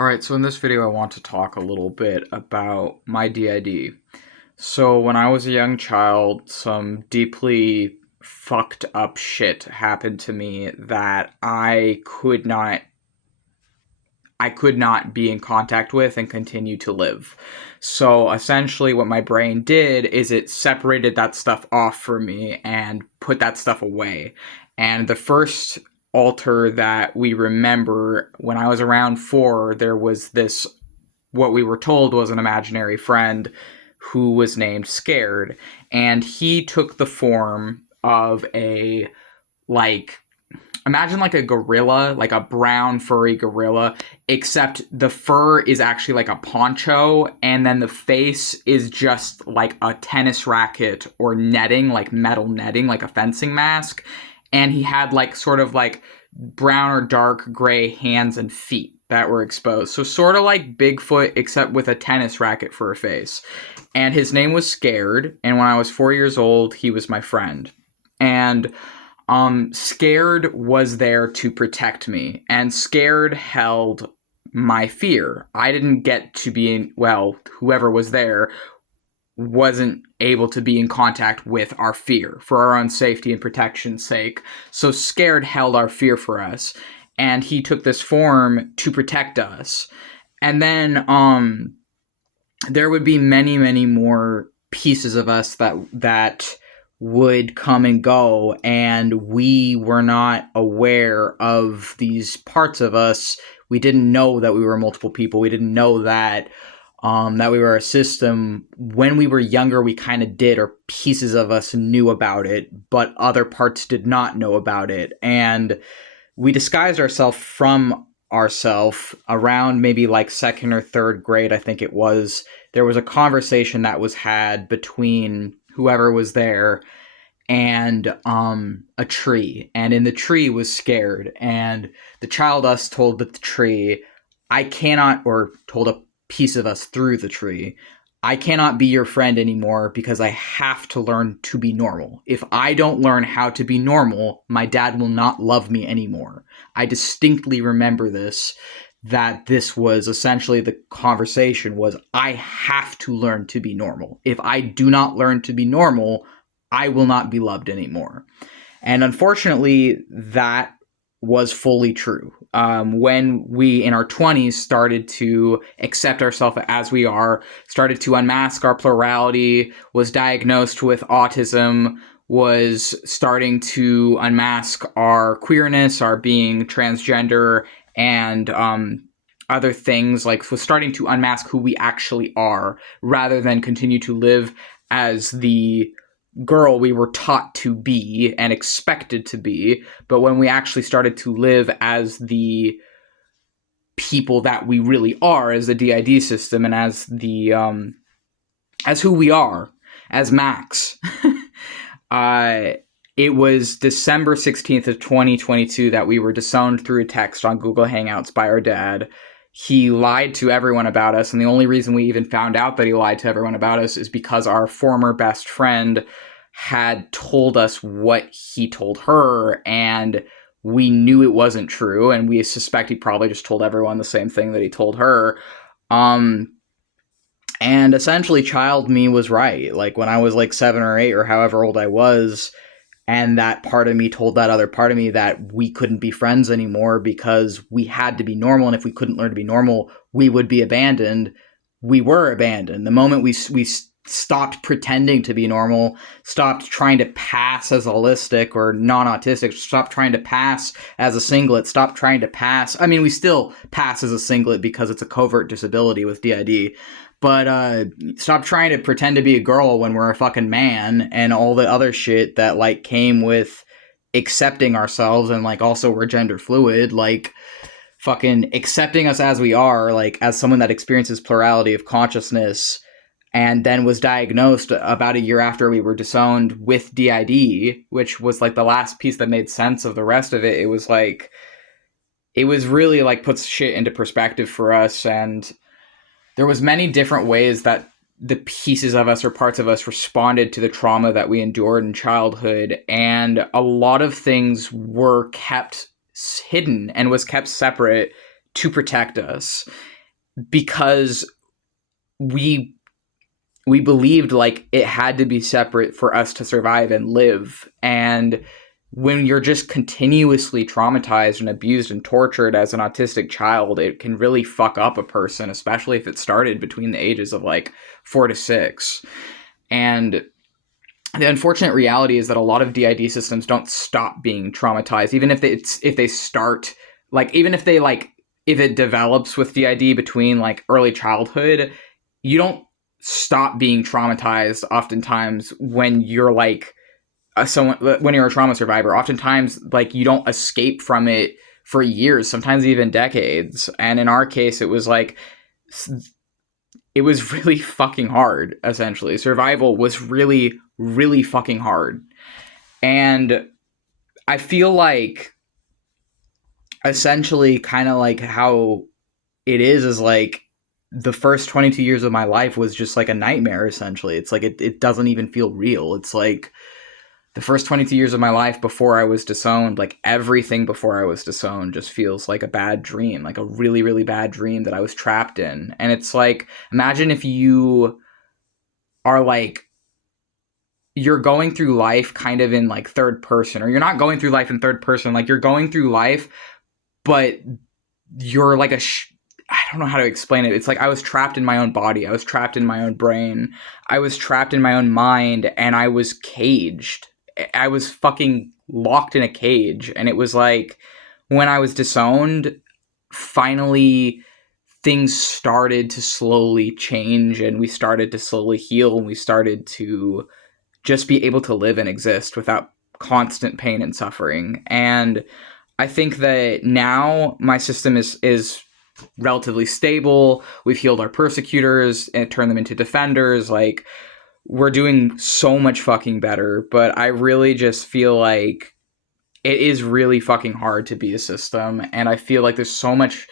Alright, so in this video I want to talk a little bit about my D.I.D. So when I was a young child, some deeply fucked up shit happened to me that I could not be in contact with and continue to live. So essentially what my brain did is it separated that stuff off for me and put that stuff away. And the first altar that we remember, when I was around 4, there was this, what we were told was an imaginary friend who was named Scared. And he took the form of a, like, imagine like a gorilla, like a brown furry gorilla, except the fur is actually like a poncho, and then the face is just like a tennis racket or netting, like metal netting, like a fencing mask. And he had like sort of like brown or dark gray hands and feet that were exposed. So sort of like Bigfoot, except with a tennis racket for a face. And his name was Scared. And when I was 4 years old, he was my friend. And Scared was there to protect me, and Scared held my fear. I didn't get to be in, well, whoever was there wasn't able to be in contact with our fear for our own safety and protection's sake. So Scared held our fear for us, and he took this form to protect us. And then there would be many, many more pieces of us that would come and go, and we were not aware of these parts of us. We didn't know that we were multiple people. We didn't know that that we were a system. When we were younger, we kind of did, or pieces of us knew about it, but other parts did not know about it. And we disguised ourselves from ourselves around maybe like second or third grade, I think it was. There was a conversation that was had between whoever was there and a tree, and in the tree was Scared, and the child us told the tree, I cannot, or told a piece of us through the tree, I cannot be your friend anymore because I have to learn to be normal. If I don't learn how to be normal, my dad will not love me anymore. I distinctly remember this, that this was essentially the conversation was, I have to learn to be normal. If I do not learn to be normal, I will not be loved anymore. And unfortunately, that was fully true. When we, in our 20s, started to accept ourselves as we are, started to unmask our plurality, was diagnosed with autism, was starting to unmask our queerness, our being transgender, and other things, like was starting to unmask who we actually are, rather than continue to live as the girl we were taught to be and expected to be. But when we actually started to live as the people that we really are, as the D.I.D. system, and as the as who we are, as Max. It was December 16th of 2022 that we were disowned through a text on Google Hangouts by our dad. He lied to everyone about us, and the only reason we even found out that he lied to everyone about us is because our former best friend had told us what he told her, and we knew it wasn't true, and we suspect he probably just told everyone the same thing that he told her. And essentially, child me was right. Like, when I was like 7 or 8 or however old I was, and that part of me told that other part of me that we couldn't be friends anymore because we had to be normal, and if we couldn't learn to be normal, we would be abandoned. We were abandoned. The moment we stopped pretending to be normal, stopped trying to pass as holistic or non-autistic, stopped trying to pass as a singlet, stopped trying to pass. I mean, we still pass as a singlet because it's a covert disability with D.I.D., but stop trying to pretend to be a girl when we're a fucking man, and all the other shit that like came with accepting ourselves, and like also we're gender fluid, like fucking accepting us as we are, like as someone that experiences plurality of consciousness, and then was diagnosed about a year after we were disowned with D.I.D., which was like the last piece that made sense of the rest of it. It was like, it was really like puts shit into perspective for us. And there was many different ways that the pieces of us or parts of us responded to the trauma that we endured in childhood. And a lot of things were kept hidden and was kept separate to protect us, because we believed like it had to be separate for us to survive and live. And when you're just continuously traumatized and abused and tortured as an autistic child, it can really fuck up a person, especially if it started between the ages of like 4 to 6. And the unfortunate reality is that a lot of DID systems don't stop being traumatized, even if they start, like, even if they like, if it develops with DID between like early childhood, you don't stop being traumatized oftentimes when you're like when you're a trauma survivor. Oftentimes, like, you don't escape from it for years, sometimes even decades. And in our case, it was like, it was really fucking hard. Essentially, survival was really, really fucking hard. And I feel like, essentially, kind of like how it is like, the first 22 years of my life was just like a nightmare. Essentially, it's like it doesn't even feel real. It's like the first 22 years of my life before I was disowned, like everything before I was disowned just feels like a bad dream, like a really, really bad dream that I was trapped in. And it's like, imagine if you are like, you're going through life kind of in like third person, or you're not going through life in third person, like you're going through life, but you're like I don't know how to explain it. It's like I was trapped in my own body. I was trapped in my own brain. I was trapped in my own mind, and I was caged. I was fucking locked in a cage. And it was like, when I was disowned, finally things started to slowly change, and we started to slowly heal, and we started to just be able to live and exist without constant pain and suffering. And I think that now my system is relatively stable. We've healed our persecutors and turned them into defenders. Like, we're doing so much fucking better. But I really just feel like it is really fucking hard to be a system. And I feel like there's so much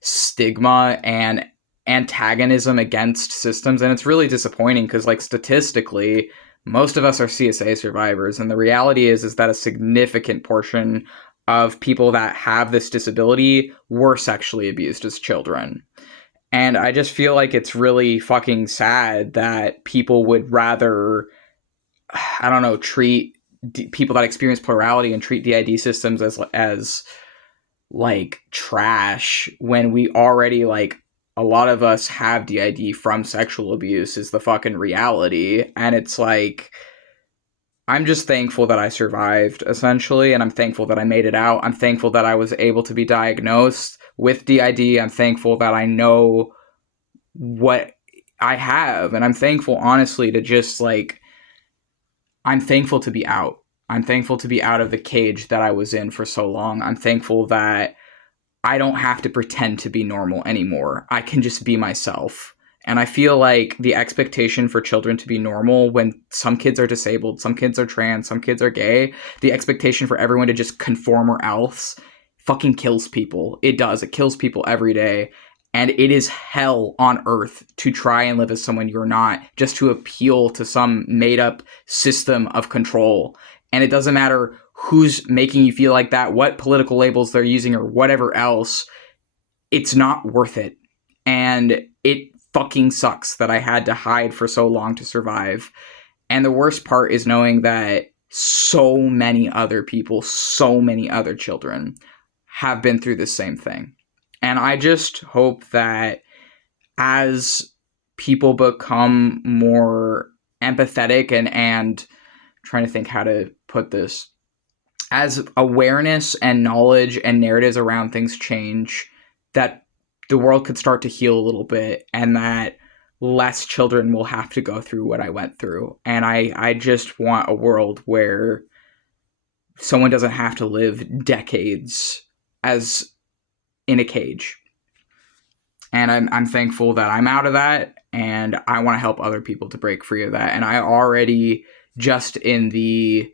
stigma and antagonism against systems. And it's really disappointing because, like, statistically, most of us are CSA survivors. And the reality is that a significant portion of people that have this disability were sexually abused as children. And I just feel like it's really fucking sad that people would rather, I don't know, treat people that experience plurality and treat DID systems as like trash, when we already, like, a lot of us have DID from sexual abuse is the fucking reality. And it's like, I'm just thankful that I survived, essentially, and I'm thankful that I made it out. I'm thankful that I was able to be diagnosed with DID. I'm thankful that I know what I have, and I'm thankful, honestly, to just, like, I'm thankful to be out. I'm thankful to be out of the cage that I was in for so long. I'm thankful that I don't have to pretend to be normal anymore. I can just be myself. And I feel like the expectation for children to be normal, when some kids are disabled, some kids are trans, some kids are gay, the expectation for everyone to just conform or else fucking kills people. It does. It kills people every day. And it is hell on earth to try and live as someone you're not, just to appeal to some made up system of control. And it doesn't matter who's making you feel like that, what political labels they're using, or whatever else. It's not worth it. And it fucking sucks that I had to hide for so long to survive. And the worst part is knowing that so many other people, so many other children have been through the same thing. And I just hope that as people become more empathetic and trying to think how to put this, as awareness and knowledge and narratives around things change, that the world could start to heal a little bit, and that less children will have to go through what I went through. And I just want a world where someone doesn't have to live decades as in a cage. And I'm thankful that I'm out of that, and I want to help other people to break free of that. And I already, just in the,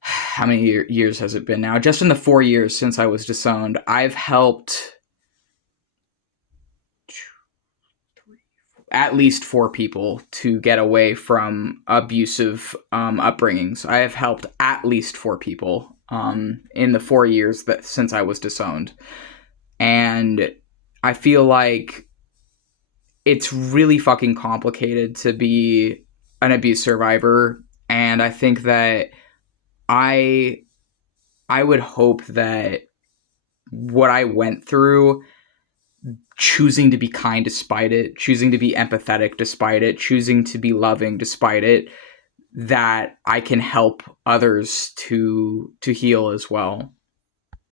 how many years has it been now? Just in the 4 years since I was disowned, I've helped at least 4 people to get away from abusive upbringings. I have helped at least 4 people in the 4 years that since I was disowned. And I feel like it's really fucking complicated to be an abuse survivor. And I think that I I would hope that what I went through, choosing to be kind despite it, choosing to be empathetic despite it, choosing to be loving despite it, that I can help others to heal as well.